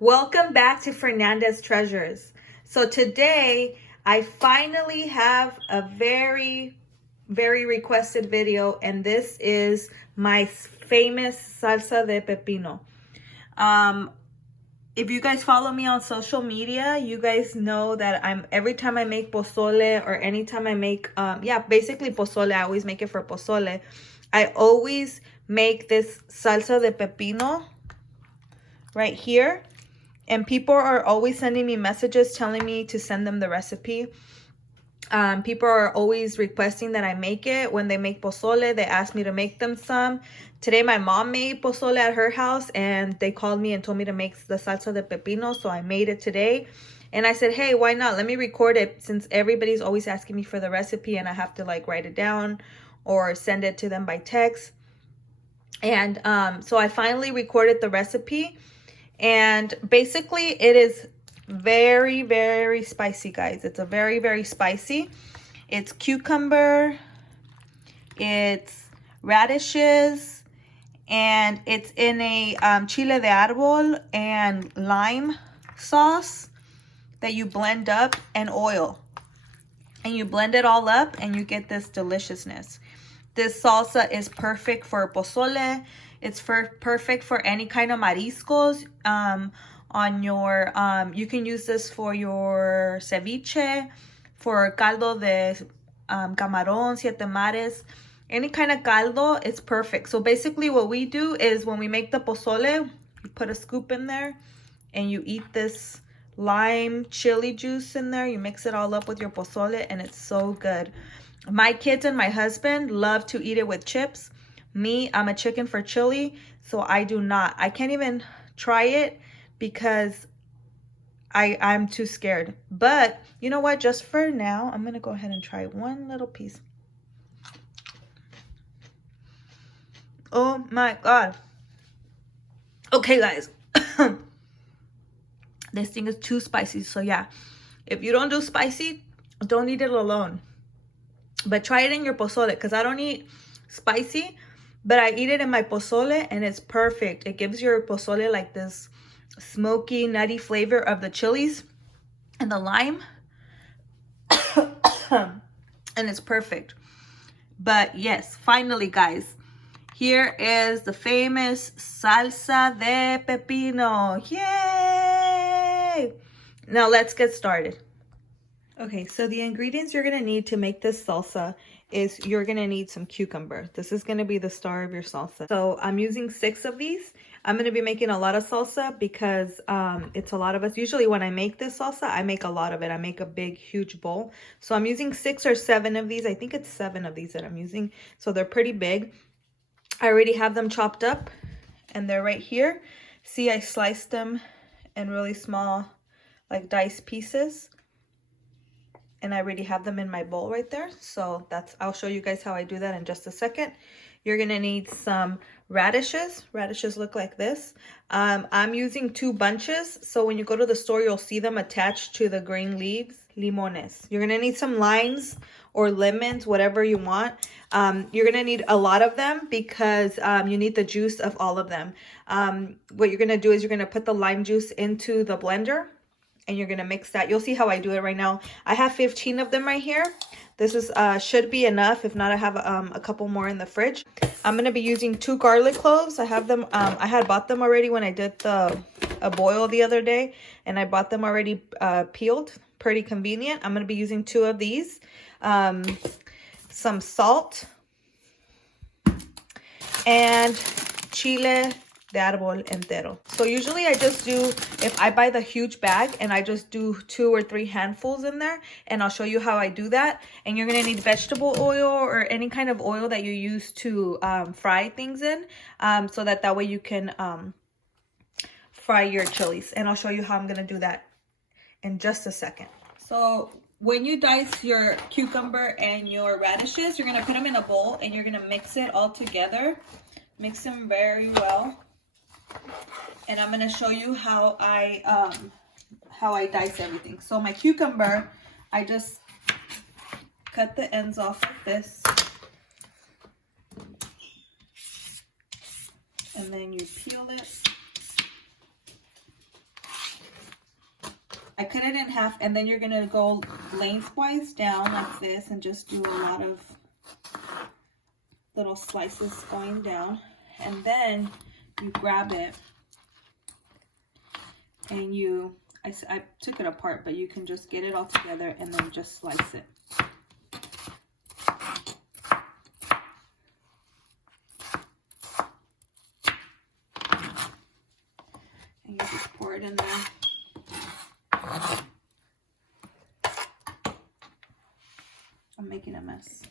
Welcome back to Fernandez Treasures. So today I finally have a very requested video, and this is my famous salsa de pepino. If you guys follow me on social media, you guys know that every time I make pozole or anytime I make basically pozole, I always make it for pozole. I always make this salsa de pepino right here. And people are always sending me messages telling me to send them the recipe. People are always requesting that I make it. When they make pozole, they ask me to make them some. Today, my mom made pozole at her house, and they called me and told me to make the salsa de pepino, so I made it today. And I said, hey, why not? Let me record it, since everybody's always asking me for the recipe, and I have to like write it down or send it to them by text. And so I finally recorded the recipe. And basically it is very spicy, guys. It's a very spicy. It's cucumber, it's radishes, and it's in a chile de árbol and lime sauce that you blend up, and oil. And you blend it all up and you get this deliciousness. This salsa is perfect for pozole. It's perfect for any kind of mariscos. On your you can use this for your ceviche, for caldo de camarón, siete mares, any kind of caldo. It's perfect. So basically what we do is when we make the pozole, you put a scoop in there and you eat this lime chili juice in there. You mix it all up with your pozole and it's so good. My kids and my husband love to eat it with chips. Me, I'm a chicken for chili, so I do not. I can't even try it because I'm too scared. But you know what? Just for now, I'm going to go ahead and try one little piece. Oh my God. Okay, guys. This thing is too spicy. So yeah, if you don't do spicy, don't eat it alone. But try it in your pozole, because I don't eat spicy, but I eat it in my pozole and it's perfect. It gives your pozole like this smoky, nutty flavor of the chilies and the lime. And it's perfect. But yes, finally, guys, here is the famous salsa de pepino. Yay! Now let's get started. Okay, so the ingredients you're going to need to make this salsa is you're going to need some cucumber. This is going to be the star of your salsa. So I'm using 6 of these. I'm going to be making a lot of salsa because it's a lot of us. Usually when I make this salsa, I make a lot of it. I make a big, huge bowl. So I'm using 6 or 7 of these. I think it's 7 of these that I'm using. So they're pretty big. I already have them chopped up and they're right here. See, I sliced them in really small, like diced pieces. And I already have them in my bowl right there. So I'll show you guys how I do that in just a second. You're gonna need some radishes. Radishes look like this. I'm using 2 bunches. So when you go to the store, you'll see them attached to the green leaves. Limones. You're gonna need some limes or lemons, whatever you want. You're gonna need a lot of them because you need the juice of all of them. What you're gonna do is you're gonna put the lime juice into the blender. And you're gonna mix that. You'll see how I do it right now. I have 15 of them right here. This is should be enough. If not, I have a couple more in the fridge. I'm gonna be using 2 garlic cloves. I have them. I had bought them already when I did a boil the other day, and I bought them already peeled. Pretty convenient. I'm gonna be using 2 of these. Some salt and chile de árbol entero. So usually I just do, if I buy the huge bag, and I just do 2 or 3 handfuls in there, and I'll show you how I do that. And you're gonna need vegetable oil or any kind of oil that you use to fry things in, so that way you can fry your chilies. And I'll show you how I'm gonna do that in just a second. So when you dice your cucumber and your radishes, you're gonna put them in a bowl and you're gonna mix it all together. Mix them very well. And I'm going to show you how I dice everything. So my cucumber, I just cut the ends off like this. And then you peel it. I cut it in half, and then you're gonna go lengthwise down like this and just do a lot of little slices going down. And then you grab it and I took it apart, but you can just get it all together and then just slice it. And you just pour it in there. I'm making a mess.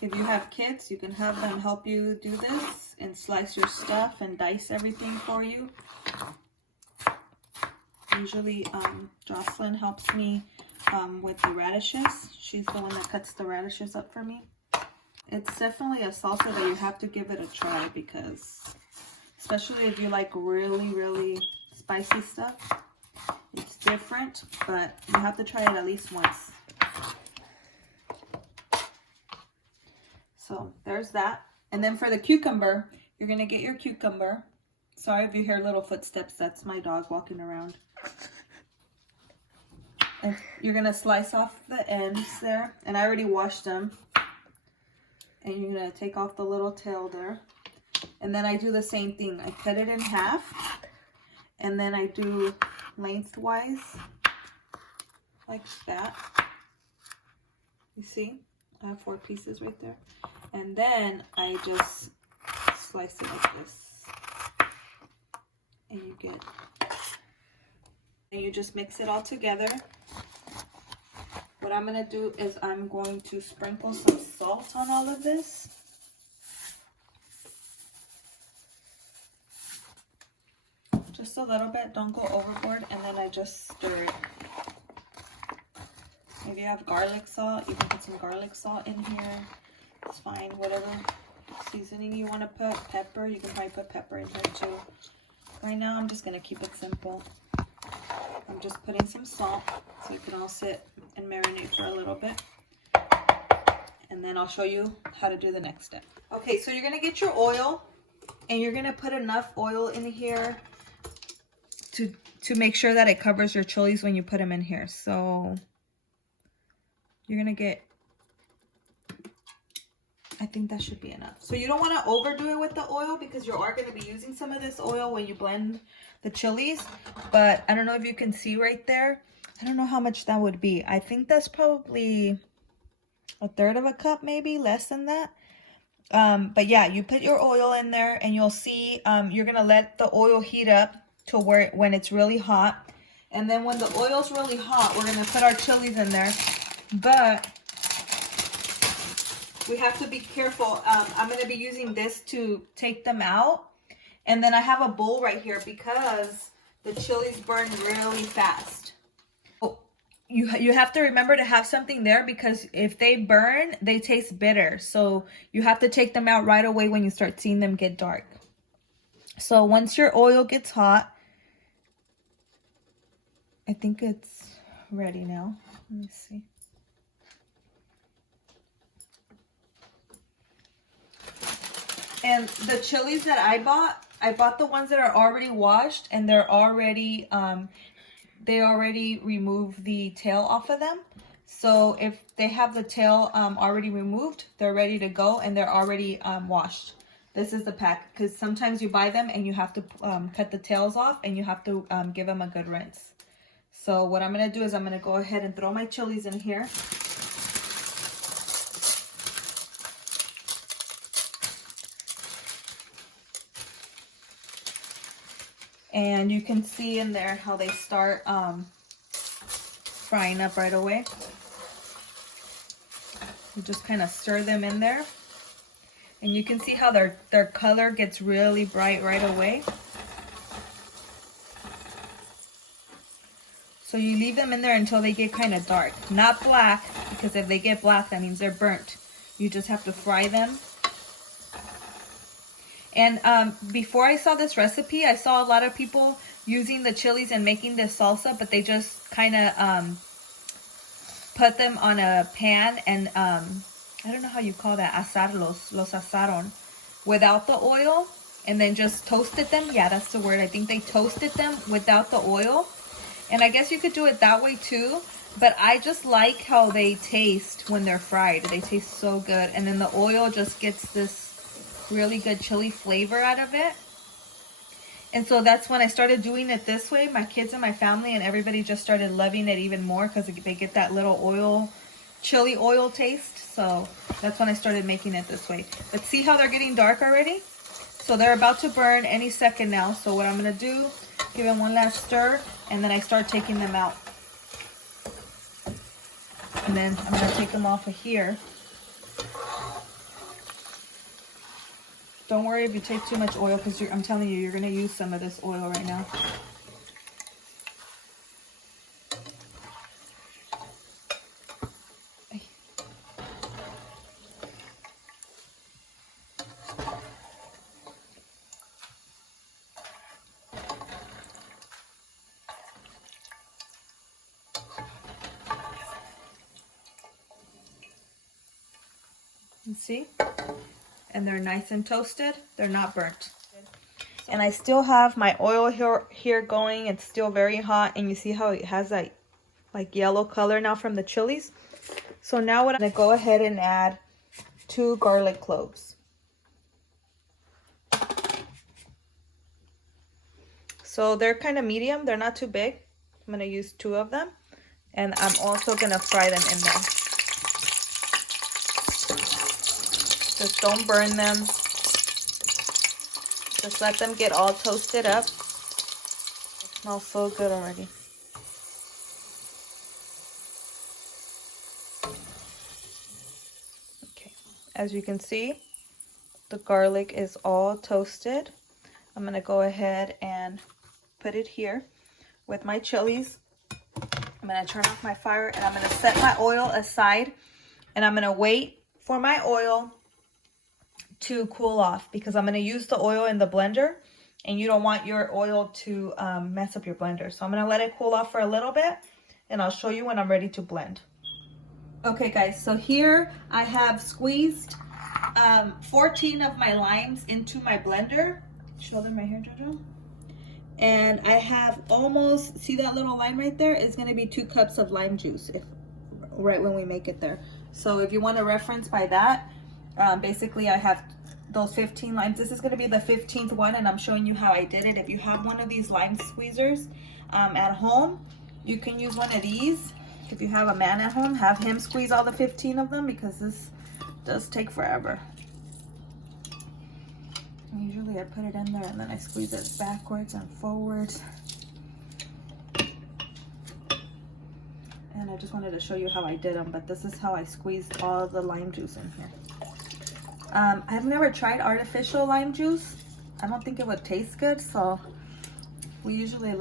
If you have kids, you can have them help you do this and slice your stuff and dice everything for you. Usually Jocelyn helps me with the radishes. She's the one that cuts the radishes up for me. It's definitely a salsa that you have to give it a try, because especially if you like really, really spicy stuff, it's different, but you have to try it at least once. So there's that. And then for the cucumber, you're gonna get your cucumber. Sorry if you hear little footsteps, that's my dog walking around. And you're gonna slice off the ends there, and I already washed them. And you're gonna take off the little tail there. And then I do the same thing. I cut it in half, and then I do lengthwise like that. You see? I have 4 pieces right there. And then I just slice it like this. And you just mix it all together. What I'm gonna do is I'm going to sprinkle some salt on all of this. Just a little bit, don't go overboard, and then I just stir it. If you have garlic salt, you can put some garlic salt in here. It's fine, whatever seasoning you want to put. Pepper, you can probably put pepper in here too. Right now, I'm just going to keep it simple. I'm just putting some salt so it can all sit and marinate for a little bit. And then I'll show you how to do the next step. Okay, so you're going to get your oil, and you're going to put enough oil in here to make sure that it covers your chilies when you put them in here. So you're going to get, I think that should be enough. So you don't want to overdo it with the oil, because you are going to be using some of this oil when you blend the chilies. But I don't know if you can see right there. I don't know how much that would be. I think that's probably 1/3 of a cup, maybe less than that. But yeah, you put your oil in there, and you'll see you're going to let the oil heat up to when it's really hot. And then when the oil's really hot, we're going to put our chilies in there. But we have to be careful. I'm going to be using this to take them out. And then I have a bowl right here because the chilies burn really fast. Oh, you have to remember to have something there, because if they burn, they taste bitter. So you have to take them out right away when you start seeing them get dark. So once your oil gets hot, I think it's ready now. Let me see. And the chilies that I bought the ones that are already washed, and they're already, they already removed the tail off of them. So if they have the tail already removed, they're ready to go, and they're already washed. This is the pack, because sometimes you buy them and you have to cut the tails off, and you have to give them a good rinse. So what I'm going to do is I'm going to go ahead and throw my chilies in here. And you can see in there how they start frying up right away. You just kind of stir them in there. And you can see how their color gets really bright right away. So you leave them in there until they get kind of dark. Not black, because if they get black, that means they're burnt. You just have to fry them. And before I saw this recipe, I saw a lot of people using the chilies and making this salsa, but they just kind of put them on a pan and I don't know how you call that, asarlos, los asaron, without the oil. and then just toasted them. Yeah, that's the word. I think they toasted them without the oil. And I guess you could do it that way too. But I just like how they taste when they're fried. They taste so good. And then the oil just gets this really good chili flavor out of it. And so that's when I started doing it this way. My kids and my family and everybody just started loving it even more because they get that little oil, chili oil taste. So that's when I started making it this way. But see how they're getting dark already? So they're about to burn any second now. So what I'm going to do, give them one last stir, and then I start taking them out. And then I'm going to take them off of here. Don't worry if you take too much oil, because I'm telling you, you're going to use some of this oil right now. You see? And they're nice and toasted. They're not burnt. And I still have my oil here going. It's still very hot. And you see how it has that like yellow color now from the chilies? So now what I'm going to go ahead and add 2 garlic cloves. So they're kind of medium. They're not too big. I'm going to use 2 of them. And I'm also going to fry them in there. Just don't burn them. Just let them get all toasted up. It smells so good already. Okay, as you can see, the garlic is all toasted. I'm going to go ahead and put it here with my chilies. I'm going to turn off my fire and I'm going to set my oil aside, and I'm going to wait for my oil to cool off, because I'm going to use the oil in the blender and you don't want your oil to mess up your blender. So I'm going to let it cool off for a little bit and I'll show you when I'm ready to blend. Okay guys, so here I have squeezed 14 of my limes into my blender. Show them right here, Jojo. And I have almost, see that little line right there? It's going to be 2 cups of lime juice right when we make it there. So if you want to reference by that, basically I have those 15 limes. This is going to be the 15th one, and I'm showing you how I did it. If you have one of these lime squeezers at home, you can use one of these. If you have a man at home, have him squeeze all the 15 of them, because this does take forever. Usually I put it in there and then I squeeze it backwards and forwards. And I just wanted to show you how I did them, but this is how I squeezed all the lime juice in here. I've never tried artificial lime juice. I don't think it would taste good, so we usually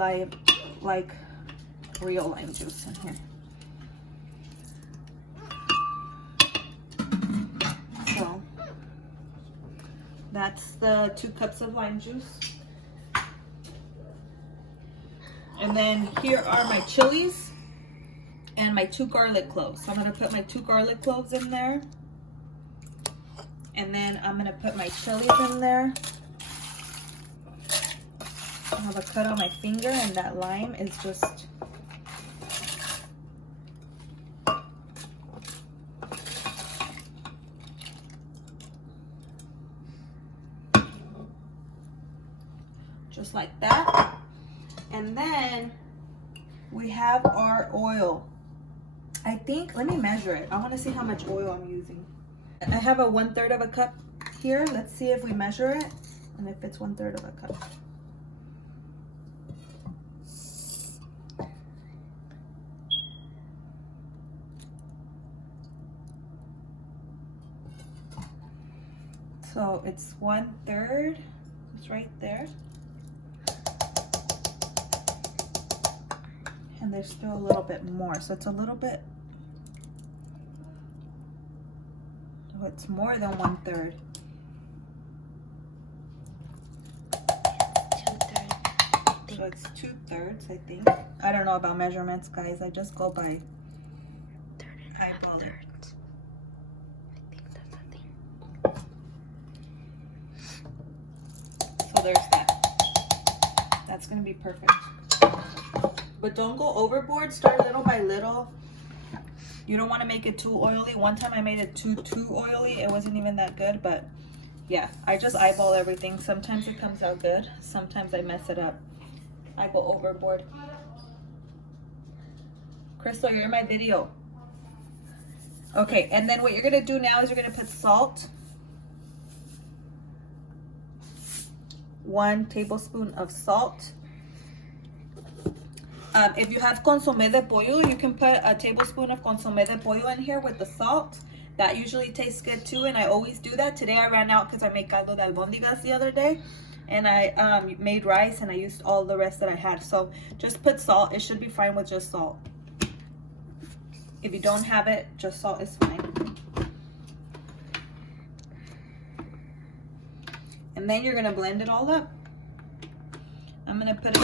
like real lime juice in here. So that's the 2 cups of lime juice. And then here are my chilies and my 2 garlic cloves. So I'm going to put my 2 garlic cloves in there. And then I'm going to put my chilies in there. I have a cut on my finger, and that lime is just... just like that. And then we have our oil. I think, let me measure it. I want to see how much oil I'm using. I have a 1/3 of a cup here. Let's see if we measure it and if it's 1/3 of a cup. So it's 1/3. It's right there. And there's still a little bit more, so it's a little bit, oh, it's more than 1/3. 2/3. So it's 2/3, I think. I don't know about measurements, guys. I just go by eyeball. I think that's the thing. there's that. That's gonna be perfect. But don't go overboard. Start little by little. You don't want to make it too oily. One time I made it too oily. It wasn't even that good, but yeah, I just eyeball everything. Sometimes it comes out good. Sometimes I mess it up. I go overboard. Crystal, you're in my video. Okay, and then what you're gonna do now is you're gonna put salt. 1 tablespoon of salt. If you have Consome de pollo, you can put a tablespoon of Consome de pollo in here with the salt. That usually tastes good too, and I always do that. Today I ran out because I made caldo de albóndigas the other day, and I made rice and I used all the rest that I had. So just put salt. It should be fine with just salt. If you don't have it, just salt is fine. And then you're gonna blend it all up. I'm gonna put it.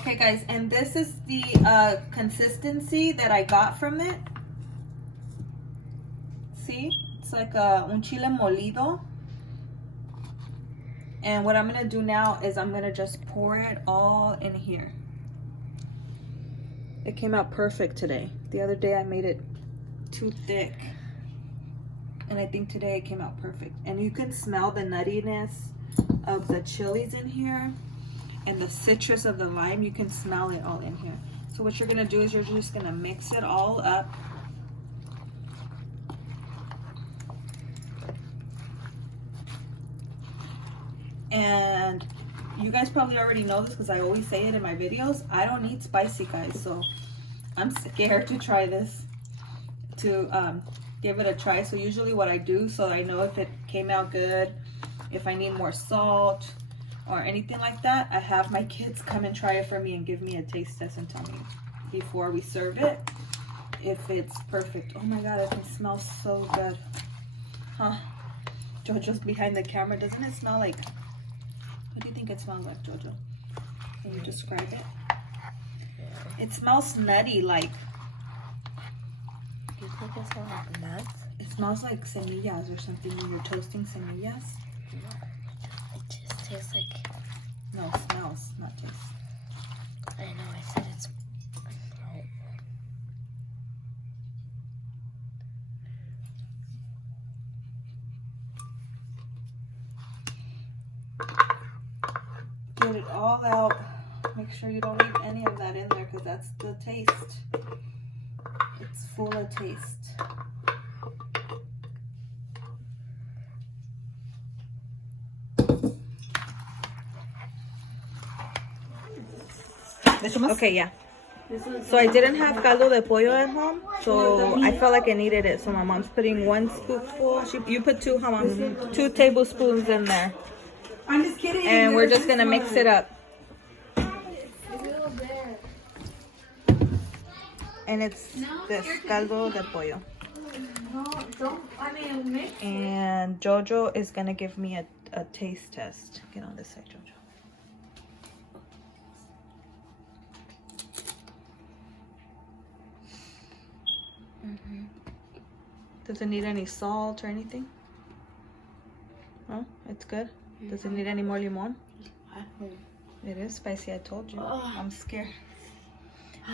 Okay guys, and this is the consistency that I got from it. See, it's like un chile molido. And what I'm gonna do now is I'm gonna just pour it all in here. It came out perfect today. The other day I made it too thick. And I think today it came out perfect. And you can smell the nuttiness of the chilies in here and the citrus of the lime. You can smell it all in here. So what you're gonna do is you're just gonna mix it all up. And you guys probably already know this because I always say it in my videos. I don't eat spicy, guys, so I'm scared to try this, to give it a try. So usually what I do, so I know if it came out good, if I need more salt or anything like that, I have my kids come and try it for me and give me a taste test and tell me before we serve it if it's perfect. Oh my god, it can smell so good. Huh? Jojo's behind the camera. Doesn't it smell like, what do you think it smells like, Jojo? Can you describe it? It smells nutty, like. Do you think it smells like nuts? It smells like semillas or something when you're toasting semillas. No, it just tastes like. No, smells, not taste. I know, I said it's. Get it all out. Make sure you don't leave any of that in there because that's the taste. It's full of taste. Okay, yeah. So I didn't have caldo de pollo at home, so I felt like I needed it. So my mom's putting 1 scoopful. You put 2, how much? 2 tablespoons in there. I'm just kidding. And we're just gonna mix it up. And it's this caldo de pollo. No, don't. I mean, mix. And Jojo is gonna give me a taste test. Get on this side, Jojo. Does it need any salt or anything? Oh, it's good. Does it need any more limon? It is spicy, I told you. I'm scared.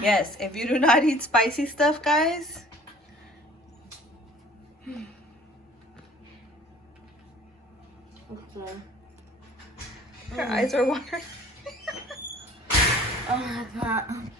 Yes, if you do not eat spicy stuff, guys. Her eyes are watering. Oh my god.